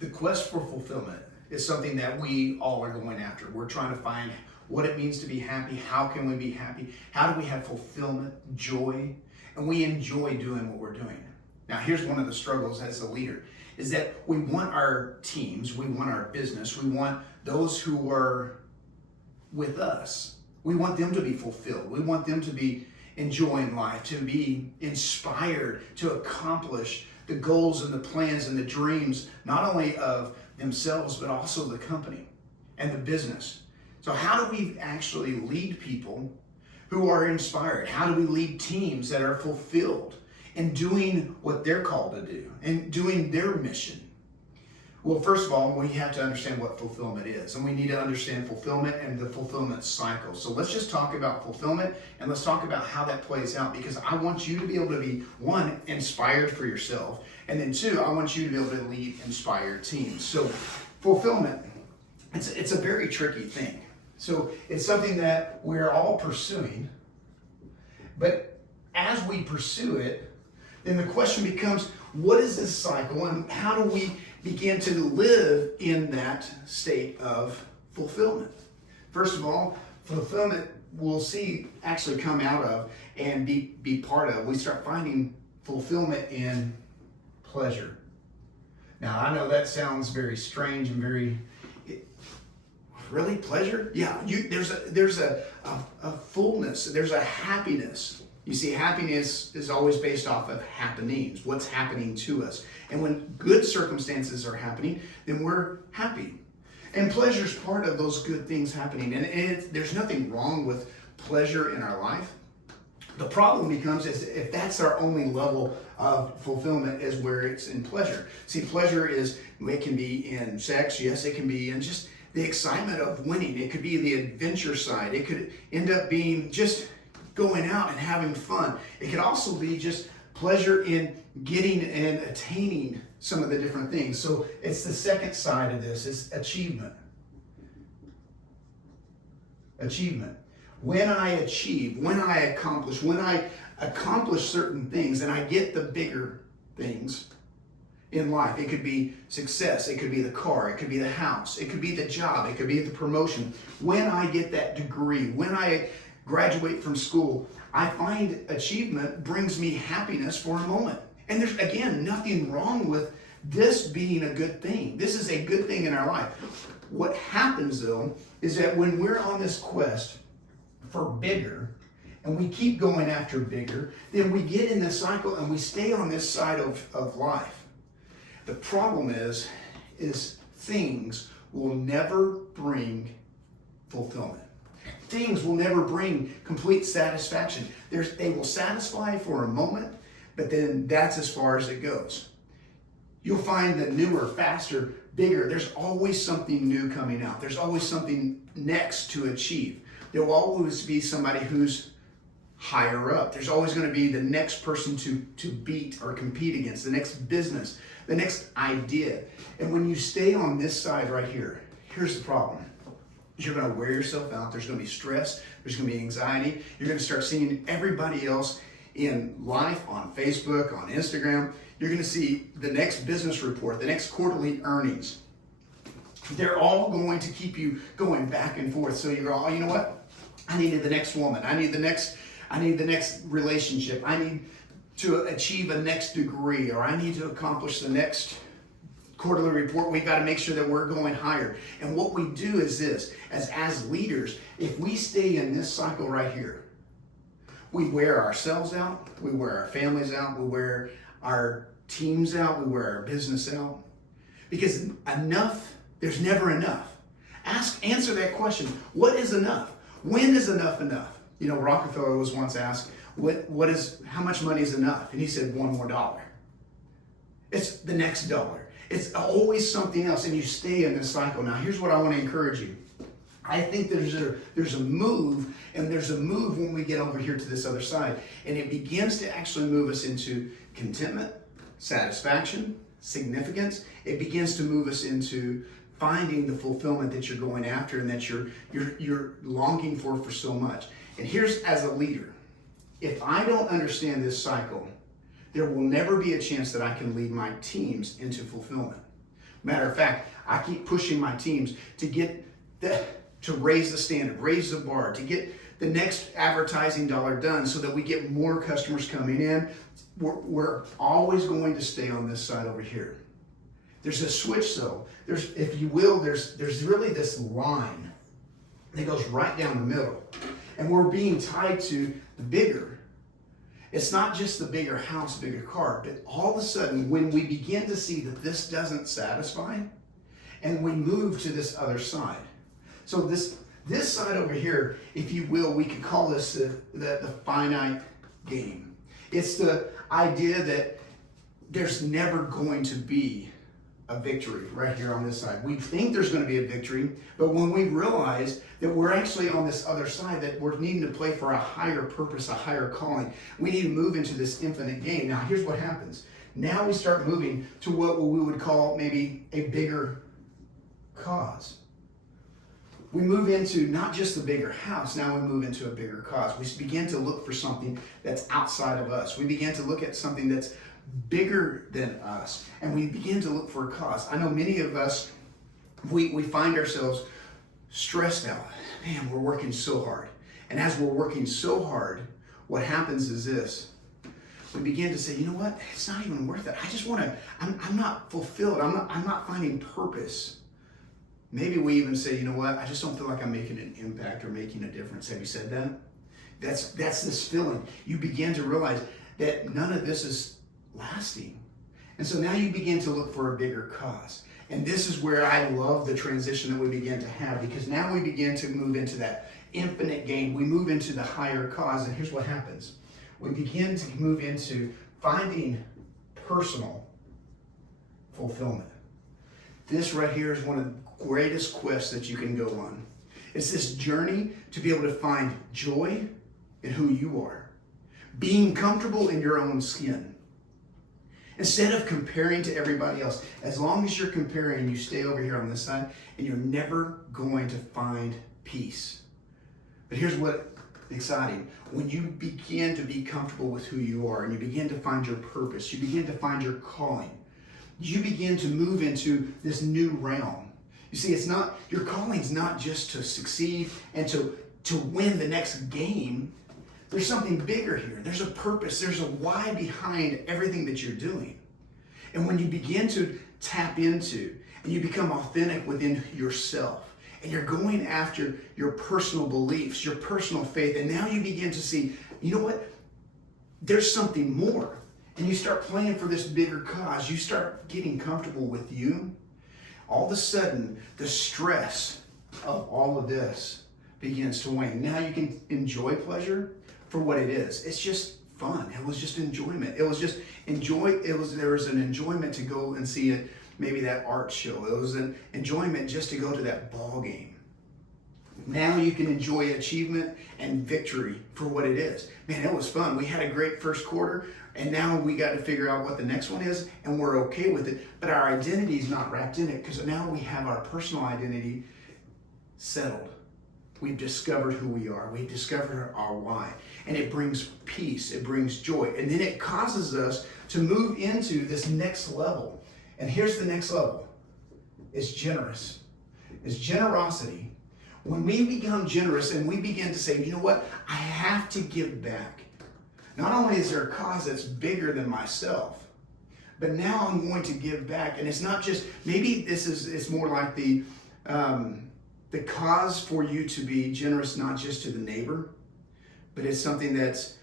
The quest for fulfillment is something that we all are going after. We're trying to find what it means to be happy. How can we be happy? How do we have fulfillment, joy? And we enjoy doing what we're doing. Now, here's one of the struggles as a leader, is that we want our teams, we want our business, we want those who are with us, we want them to be fulfilled. We want them to be enjoying life, to be inspired, to accomplish the goals and the plans and the dreams, not only of themselves, but also the company and the business. So how do we actually lead people who are inspired? How do we lead teams that are fulfilled in doing what they're called to do and doing their mission? Well, first of all, we have to understand what fulfillment is, and we need to understand fulfillment and the fulfillment cycle. So let's just talk about fulfillment, and let's talk about how that plays out, because I want you to be able to be, one, inspired for yourself, and then two, I want you to be able to lead inspired teams. So fulfillment, it's a very tricky thing. So it's something that we're all pursuing, but as we pursue it, then the question becomes, what is this cycle, and how do we begin to live in that state of fulfillment? First of all, fulfillment we'll see actually come out of and be part of. We start finding fulfillment in pleasure. Now, I know that sounds very strange and very, really, pleasure? Yeah, there's a fullness, there's a happiness. You see, happiness is always based off of happenings, what's happening to us. And when good circumstances are happening, then we're happy. And pleasure is part of those good things happening. And there's nothing wrong with pleasure in our life. The problem becomes is if that's our only level of fulfillment is where it's in pleasure. See, pleasure it can be in sex, yes, it can be in just the excitement of winning. It could be the adventure side. It could end up being just going out and having fun. It could also be just pleasure in getting and attaining some of the different things. So it's the second side of this, is achievement. Achievement. When I achieve, when I accomplish certain things and I get the bigger things in life. It could be success, it could be the car, it could be the house, it could be the job, it could be the promotion. When I get that degree, when I graduate from school, I find achievement brings me happiness for a moment. And there's, again, nothing wrong with this being a good thing. This is a good thing in our life. What happens, though, is that when we're on this quest for bigger, and we keep going after bigger, then we get in this cycle and we stay on this side of life. The problem is things will never bring fulfillment. Things will never bring complete satisfaction. They will satisfy for a moment, but then that's as far as it goes. You'll find that newer, faster, bigger, there's always something new coming out. There's always something next to achieve. There will always be somebody who's higher up. There's always going to be the next person to beat or compete against, the next business, the next idea. And when you stay on this side right here, here's the problem. You're going to wear yourself out. There's going to be stress. There's going to be anxiety. You're going to start seeing everybody else in life on Facebook, on Instagram. You're going to see the next business report, the next quarterly earnings. They're all going to keep you going back and forth. So you're all, you know what? I need the next woman. I need the next relationship. I need to achieve a next degree, or I need to accomplish the next quarterly report. We've got to make sure that we're going higher. And what we do is this, as leaders, if we stay in this cycle right here, we wear ourselves out, we wear our families out, we wear our teams out, we wear our business out. Because enough, there's never enough. Answer that question. What is enough? When is enough enough? You know, Rockefeller was once asked, how much money is enough? And he said, one more dollar. It's the next dollar. It's always something else, and you stay in this cycle. Now, here's what I want to encourage you. I think there's a move, and there's a move when we get over here to this other side, and it begins to actually move us into contentment, satisfaction, significance. It begins to move us into finding the fulfillment that you're going after and that you're longing for so much. And here's, as a leader, if I don't understand this cycle, there will never be a chance that I can lead my teams into fulfillment. Matter of fact, I keep pushing my teams to raise the standard, raise the bar, to get the next advertising dollar done so that we get more customers coming in. We're always going to stay on this side over here. There's a switch though. There's, if you will, there's really this line that goes right down the middle. And we're being tied to the bigger. It's not just the bigger house, bigger car, but all of a sudden when we begin to see that this doesn't satisfy, and we move to this other side. So this side over here, if you will, we could call this the finite game. It's the idea that there's never going to be a victory right here on this side. We think there's going to be a victory, but when we realize that we're actually on this other side, that we're needing to play for a higher purpose, a higher calling, we need to move into this infinite game. Now, here's what happens. Now we start moving to what we would call maybe a bigger cause. We move into not just the bigger house, now we move into a bigger cause. We begin to look for something that's outside of us. We begin to look at something that's bigger than us, and we begin to look for a cause. I know many of us, we find ourselves stressed out. Man, we're working so hard. And as we're working so hard, what happens is this. We begin to say, you know what? It's not even worth it. I just want to, I'm not fulfilled. I'm not finding purpose. Maybe we even say, you know what? I just don't feel like I'm making an impact or making a difference. Have you said that? That's this feeling. You begin to realize that none of this is lasting. And so now you begin to look for a bigger cause. And this is where I love the transition that we begin to have, because now we begin to move into that infinite game. We move into the higher cause, and here's what happens. We begin to move into finding personal fulfillment. This right here is one of the greatest quests that you can go on. It's this journey to be able to find joy in who you are, being comfortable in your own skin. Instead of comparing to everybody else, as long as you're comparing, you stay over here on this side, and you're never going to find peace. But here's what's exciting. When you begin to be comfortable with who you are, and you begin to find your purpose, you begin to find your calling, you begin to move into this new realm. You see, it's not, your calling's not just to succeed and to win the next game. There's something bigger here. There's a purpose. There's a why behind everything that you're doing. And when you begin to tap into and you become authentic within yourself, and you're going after your personal beliefs, your personal faith, and now you begin to see, you know what? There's something more. And you start playing for this bigger cause. You start getting comfortable with you. All of a sudden, the stress of all of this begins to wane. Now you can enjoy pleasure for what it is. It's just fun. It was just enjoyment. It was just there was an enjoyment to go and see it, maybe that art show. It was an enjoyment just to go to that ball game. Now you can enjoy achievement and victory for what it is. Man, it was fun. We had a great first quarter, and now we got to figure out what the next one is, and we're okay with it. But our identity is not wrapped in it, because now we have our personal identity settled. We've discovered who we are. We've discovered our why. And it brings peace. It brings joy. And then it causes us to move into this next level. And here's the next level. It's generous. It's generosity. When we become generous and we begin to say, you know what? I have to give back. Not only is there a cause that's bigger than myself, but now I'm going to give back. And it's not just, maybe it's more like the cause for you to be generous, not just to the neighbor, but it's something that's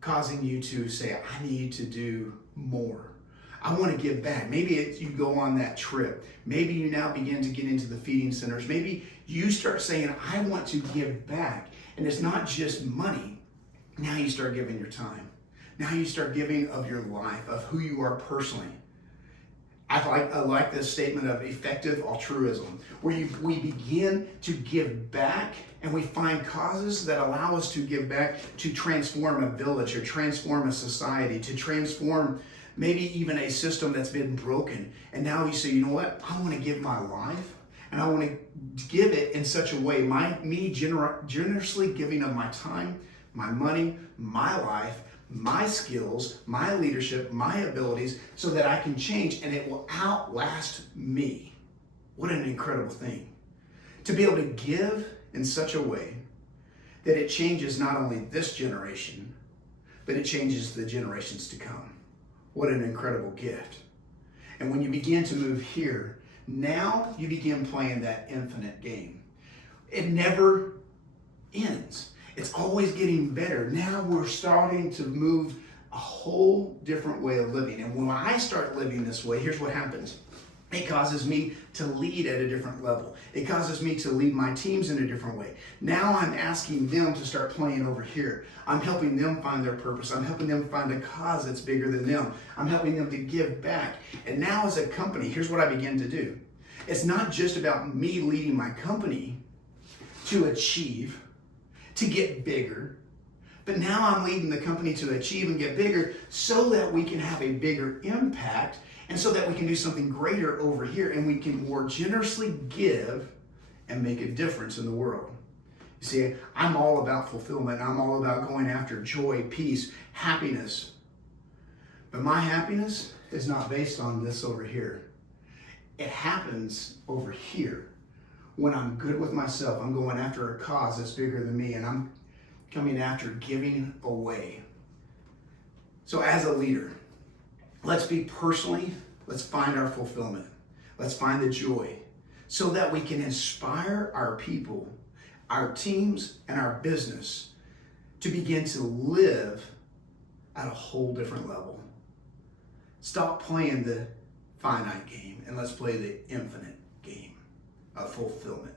causing you to say, I need to do more. I want to give back. Maybe you go on that trip. Maybe you now begin to get into the feeding centers. Maybe you start saying, I want to give back. And it's not just money. Now you start giving your time. Now you start giving of your life, of who you are personally. I like this statement of effective altruism, where we begin to give back, and we find causes that allow us to give back to transform a village or transform a society, to transform maybe even a system that's been broken. And now you say, you know what? I want to give my life, and I want to give it in such a way, generously giving of my time, my money, my life, my skills, my leadership, my abilities, so that I can change and it will outlast me. What an incredible thing. To be able to give in such a way that it changes not only this generation, but it changes the generations to come. What an incredible gift. And when you begin to move here, now you begin playing that infinite game. It never ends. It's always getting better. Now we're starting to move a whole different way of living. And when I start living this way, here's what happens. It causes me to lead at a different level. It causes me to lead my teams in a different way. Now I'm asking them to start playing over here. I'm helping them find their purpose. I'm helping them find a cause that's bigger than them. I'm helping them to give back. And now as a company, here's what I begin to do. It's not just about me leading my company to achieve, to get bigger, but now I'm leading the company to achieve and get bigger so that we can have a bigger impact and so that we can do something greater over here and we can more generously give and make a difference in the world. You see, I'm all about fulfillment. I'm all about going after joy, peace, happiness. But my happiness is not based on this over here. It happens over here. When I'm good with myself, I'm going after a cause that's bigger than me and I'm coming after giving away. So as a leader, let's find our fulfillment. Let's find the joy so that we can inspire our people, our teams, and our business to begin to live at a whole different level. Stop playing the finite game and let's play the infinite game of fulfillment.